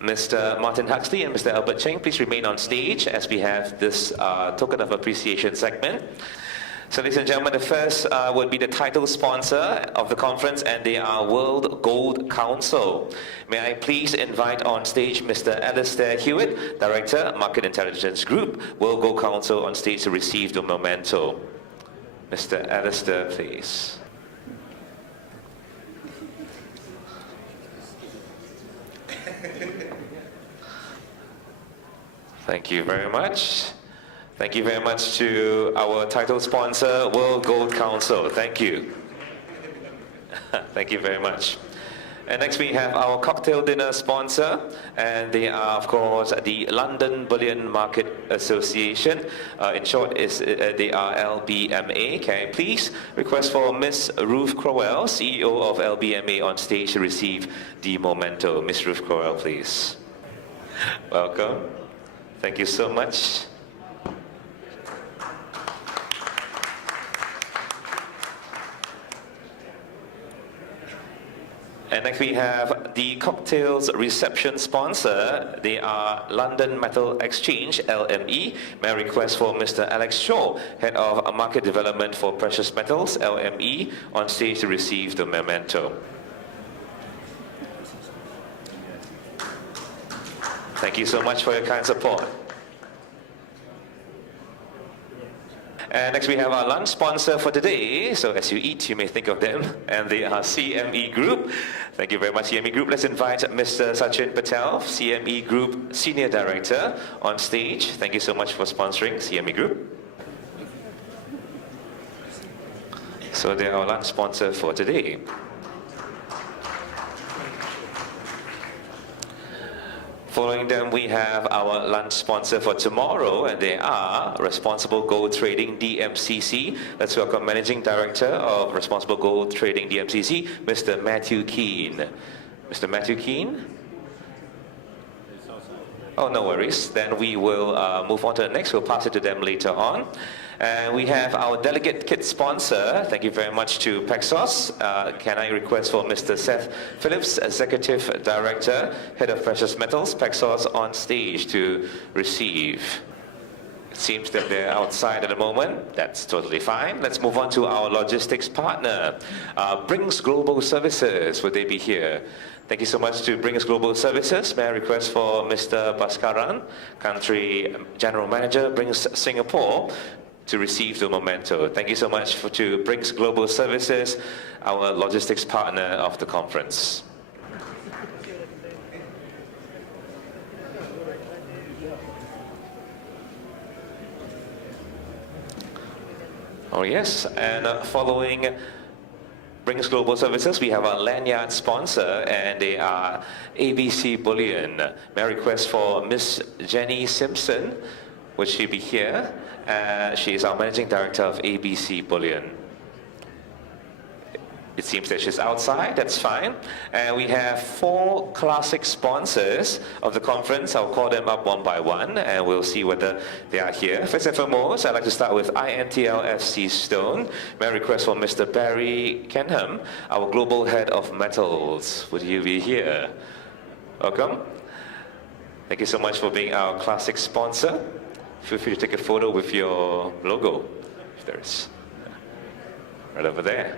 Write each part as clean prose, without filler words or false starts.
Mr. Martin Huxley and Mr. Albert Cheng, please remain on stage as we have this token of appreciation segment. So ladies and gentlemen, the first would be the title sponsor of the conference, and they are World Gold Council. May I please invite on stage Mr. Alistair Hewitt, Director, Market Intelligence Group, World Gold Council, on stage to receive the memento. Mr. Alistair, please. Thank you very much. Thank you very much to our title sponsor, World Gold Council. Thank you. Thank you very much. And next we have our cocktail dinner sponsor, and they are, of course, the London Bullion Market Association. In short, they are LBMA. Can I please request for Ms. Ruth Crowell, CEO of LBMA, on stage to receive the memento. Ms. Ruth Crowell, please. Welcome. Thank you so much. And next we have the cocktails reception sponsor. They are London Metal Exchange, LME. May I request for Mr. Alex Shaw, Head of Market Development for Precious Metals, LME, on stage to receive the memento. Thank you so much for your kind support. And next we have our lunch sponsor for today. So as you eat, you may think of them. And they are CME Group. Thank you very much, CME Group. Let's invite Mr. Sachin Patel, CME Group Senior Director, on stage. Thank you so much for sponsoring CME Group. So they are our lunch sponsor for today. Following them, we have our lunch sponsor for tomorrow, and they are Responsible Gold Trading, DMCC. Let's welcome Managing Director of Responsible Gold Trading, DMCC, Mr. Matthew Keane. Mr. Matthew Keane? Oh, no worries. Then we will move on to the next. We'll pass it to them later on. And we have our delegate kit sponsor. Thank you very much to Paxos. Can I request for Mr. Seth Phillips, Executive Director, Head of Precious Metals, Paxos, on stage to receive. It seems that they're outside at the moment. That's totally fine. Let's move on to our logistics partner, Brings Global Services. Would they be here? Thank you so much to Brings Global Services. May I request for Mr. Bhaskaran, Country General Manager, Brings Singapore, to receive the memento. Thank you so much to Brings Global Services, our logistics partner of the conference. Oh yes, and following Brings Global Services, we have our lanyard sponsor, and they are ABC Bullion. May I request for Miss Jenny Simpson? Would she be here? She is our Managing Director of ABC Bullion. It seems that she's outside. That's fine. And we have 4 classic sponsors of the conference. I'll call them up one by one, and we'll see whether they are here. First and foremost, I'd like to start with INTL FC Stone. May I request for Mr. Barry Kenham, our Global Head of Metals. Would you be here? Welcome. Thank you so much for being our classic sponsor. Feel free to take a photo with your logo, if there is. Right over there.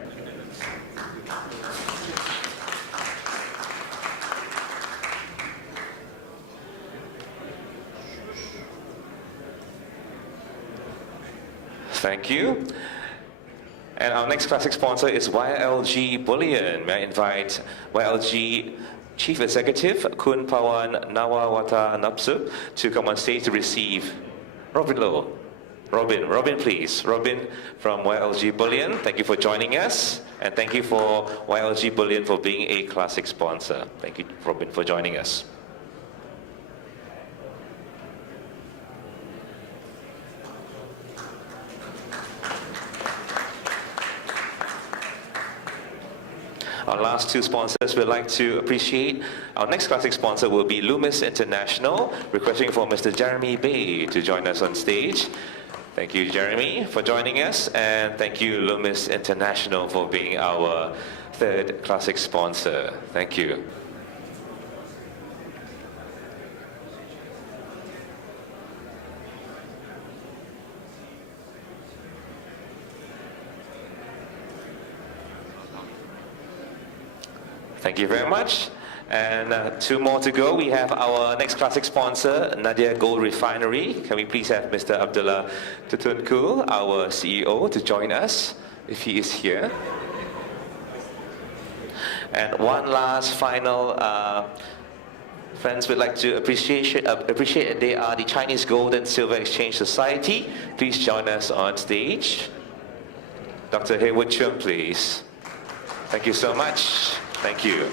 Thank you. And our next classic sponsor is YLG Bullion. May I invite YLG Chief Executive Kun Pawan Nawawata Napsu to come on stage to receive Robin Low. Robin, please. Robin from YLG Bullion, thank you for joining us. And thank you for YLG Bullion for being a classic sponsor. Thank you, Robin, for joining us. Our last 2 sponsors we'd like to appreciate. Our next classic sponsor will be Loomis International, requesting for Mr. Jeremy Bay to join us on stage. Thank you, Jeremy, for joining us, and thank you, Loomis International, for being our 3rd classic sponsor. Thank you. Thank you very much. And 2 more to go. We have our next classic sponsor, Nadia Gold Refinery. Can we please have Mr. Abdullah Tutunku, our CEO, to join us, if he is here. And one last final, friends would like to appreciate they are the Chinese Gold and Silver Exchange Society. Please join us on stage. Dr. Haywood Chung, please. Thank you so much. Thank you.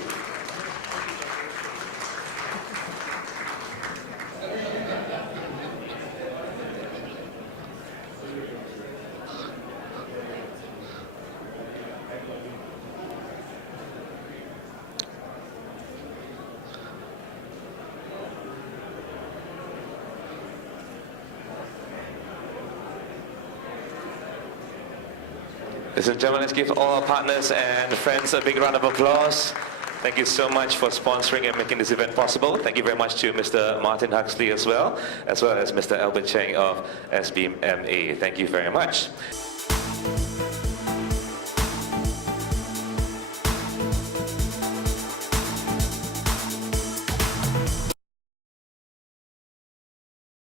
Ladies and gentlemen, let's give all our partners and friends a big round of applause. Thank you so much for sponsoring and making this event possible. Thank you very much to Mr. Martin Huxley as well as Mr. Albert Cheng of SBMA. Thank you very much.